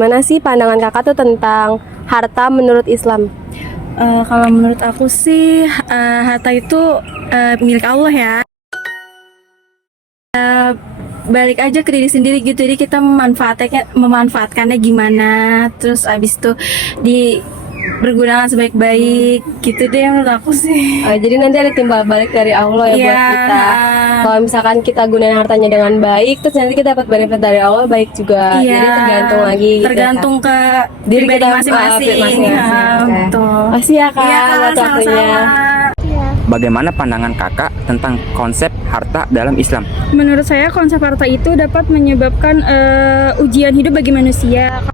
gimana sih pandangan kakak tuh tentang harta menurut Islam? Kalau menurut aku sih harta itu milik Allah ya. Balik aja ke diri sendiri gitu. Jadi kita memanfaatkannya gimana. Terus abis itu bergunakan sebaik-baik gitu deh menurut aku sih. Jadi nanti ada timbal balik dari Allah ya buat Iya. kita. Kalau misalkan kita gunain hartanya dengan baik, terus nanti kita dapat benefit dari Allah baik juga. Iya. Jadi tergantung lagi. Tergantung ke diri pribadi kita masing-masing. Betul. Makasih ya kak Iya, buat waktunya. Bagaimana pandangan kakak tentang konsep harta dalam Islam? Menurut saya konsep harta itu dapat menyebabkan ujian hidup bagi manusia.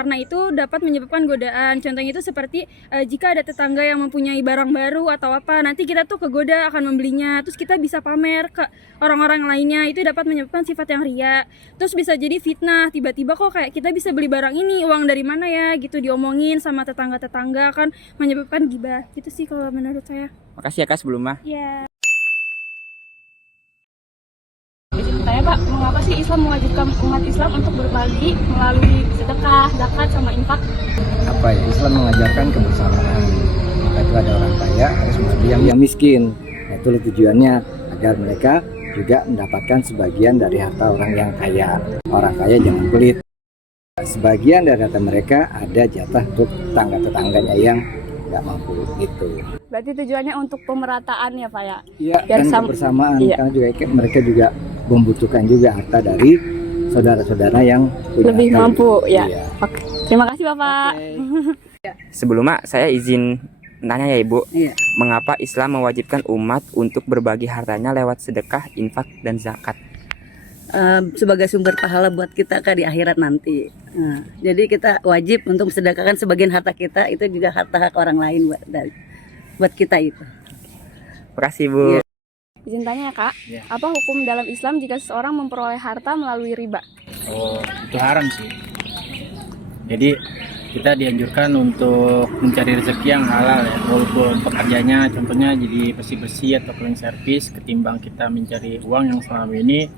Karena itu dapat menyebabkan godaan. Contohnya itu seperti jika ada tetangga yang mempunyai barang baru atau apa, nanti kita tuh kegoda akan membelinya. Terus kita bisa pamer ke orang-orang lainnya. Itu dapat menyebabkan sifat yang ria. Terus bisa jadi fitnah. Tiba-tiba kok kayak kita bisa beli barang ini, uang dari mana ya? Gitu diomongin sama tetangga-tetangga, kan menyebabkan gibah. Gitu sih kalau menurut saya. Makasih ya kak sebelumnya. Ya. Saya Pak, mengapa sih Islam mewajibkan umat Islam untuk berbagi melalui sedekah, zakat, sama infak? Apa ya, Islam mengajarkan kebersamaan. Maka itu ada orang kaya harus memberi yang miskin. Nah, itu tujuannya agar mereka juga mendapatkan sebagian dari harta orang yang kaya. Orang kaya jangan pelit. Sebagian dari harta mereka ada jatah untuk tetangga-tetangganya yang nggak mampu gitu. Berarti tujuannya untuk pemerataan ya Pak ya? Iya, Biar dan kebersamaan. Karena juga mereka juga membutuhkan juga harta dari saudara-saudara yang Lebih harta. mampu ya. Iya. Oke. Terima kasih Bapak. Sebelumnya saya izin tanya ya Ibu. Iya. Mengapa Islam mewajibkan umat untuk berbagi hartanya lewat sedekah, infak, dan zakat? Sebagai sumber pahala buat kita kan di akhirat nanti. Nah, jadi kita wajib untuk mensedekahkan sebagian harta kita, itu juga harta hak orang lain buat kita itu. Makasih Bu. Iya. Izin tanya ya Kak, Ya. apa hukum dalam Islam jika seseorang memperoleh harta melalui riba? Oh, itu haram sih. Jadi kita dianjurkan untuk mencari rezeki yang halal ya, walaupun pekerjaannya contohnya jadi bersih-bersih atau cleaning service, ketimbang kita mencari uang yang selama ini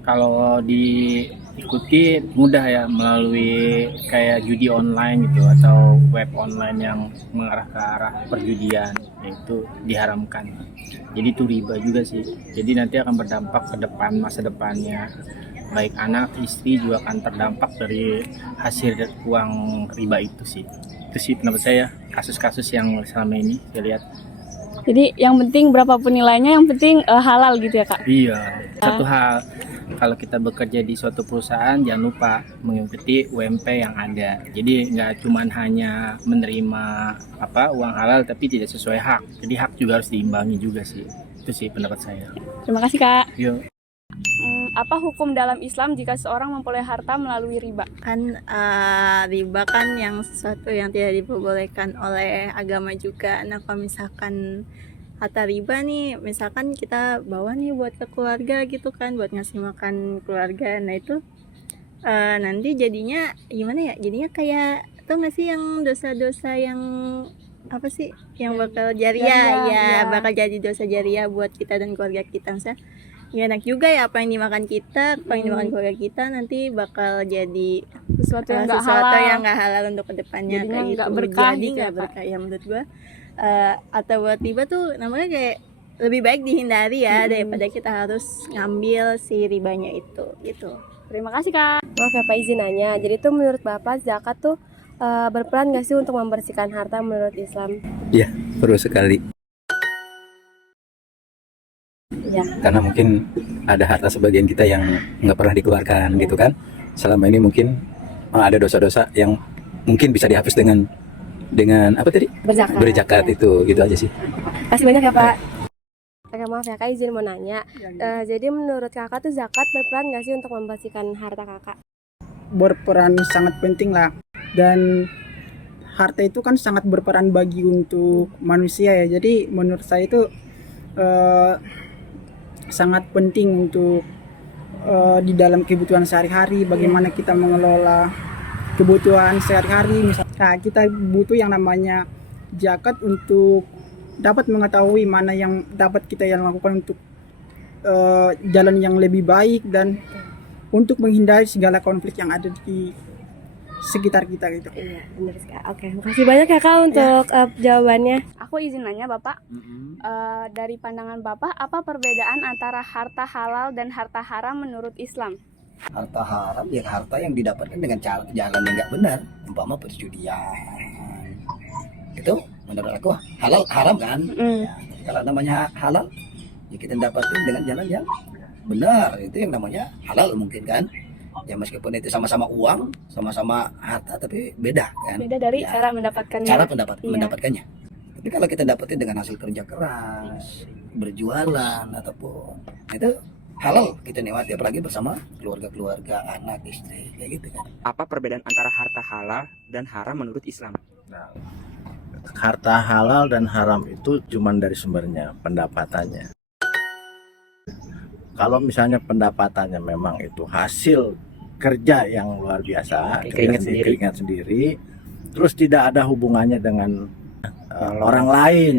kalau diikuti mudah ya melalui kayak judi online gitu atau web online yang mengarah ke arah perjudian, yaitu diharamkan. Jadi itu riba juga sih. Jadi nanti akan berdampak ke depan, masa depannya. Baik anak, istri juga akan terdampak dari hasil uang riba itu sih. Itu sih pendapat saya, kasus-kasus yang selama ini saya lihat. Jadi yang penting berapapun nilainya, yang penting halal gitu ya Kak? Iya, satu hal, kalau kita bekerja di suatu perusahaan jangan lupa mengikuti UMP yang ada. Jadi nggak cuma hanya menerima uang halal tapi tidak sesuai hak. Jadi hak juga harus diimbangi juga sih. Itu sih pendapat saya. Terima kasih Kak. Yuk. Apa hukum dalam Islam jika seorang memperoleh harta melalui riba? Kan riba kan yang sesuatu yang tidak diperbolehkan oleh agama juga. Nah kalau misalkan harta riba nih, misalkan kita bawa nih buat ke keluarga gitu kan, buat ngasih makan keluarga, nah itu nanti jadinya gimana ya, jadinya kayak tau gak sih yang dosa-dosa yang apa sih yang bakal jariah ya, bakal jadi dosa jariah buat kita dan keluarga kita. Misalnya ya enak juga ya apa yang dimakan kita, apa yang dimakan keluarga kita nanti bakal jadi Sesuatu yang nggak halal untuk kedepannya. Jadinya kayak nggak gitu. berkah Jadi gitu ya, nggak Pak? berkah ya menurut gua. Atau buat riba tuh namanya kayak lebih baik dihindari ya daripada kita harus ngambil si ribanya itu gitu. Terima kasih Kak. Maaf ya Pak, izin nanya. Jadi tuh menurut Bapak zakat tuh berperan nggak sih untuk membersihkan harta menurut Islam? Iya, perlu sekali. Ya. Karena mungkin ada harta sebagian kita yang nggak pernah dikeluarkan gitu kan. Selama ini mungkin ada dosa-dosa yang mungkin bisa dihapus dengan apa tadi? Berzakat itu, gitu aja sih. Kasih banyak ya Pak. Oke, maaf ya Kak, izin mau nanya. Jadi menurut Kakak tuh zakat berperan nggak sih untuk membersihkan harta Kakak? Berperan sangat penting lah, dan harta itu kan sangat berperan bagi untuk manusia ya. Jadi menurut saya itu sangat penting untuk di dalam kebutuhan sehari-hari, bagaimana kita mengelola kebutuhan sehari-hari. Misalnya kita butuh yang namanya zakat untuk dapat mengetahui mana yang dapat kita yang lakukan untuk jalan yang lebih baik, dan untuk menghindari segala konflik yang ada di sekitar kita gitu. Iya, benar sekali. Oke, makasih banyak ya Kak untuk jawabannya. Aku izin nanya Bapak, dari pandangan Bapak, apa perbedaan antara harta halal dan harta haram menurut Islam? Harta haram ya harta yang didapatkan dengan cara jalan yang nggak benar, umpama perjudian. Itu menurut aku halal haram kan. Ya, kalau namanya halal ya kita dapatkan dengan jalan yang benar, itu yang namanya halal mungkin kan. Ya meskipun itu sama-sama uang, sama-sama harta, tapi beda kan. Beda dari Ya, cara mendapatkannya. cara Iya. mendapatkannya. Tapi kalau kita dapetin dengan hasil kerja keras, berjualan ataupun itu halal kita nikmati, apalagi bersama keluarga-keluarga, anak, istri, kayak gitu kan. Apa perbedaan antara harta halal dan haram menurut Islam? Harta halal dan haram itu cuman dari sumbernya, pendapatannya. Kalau misalnya pendapatannya memang itu hasil kerja yang luar biasa, Keringat sendiri. terus tidak ada hubungannya dengan orang lain,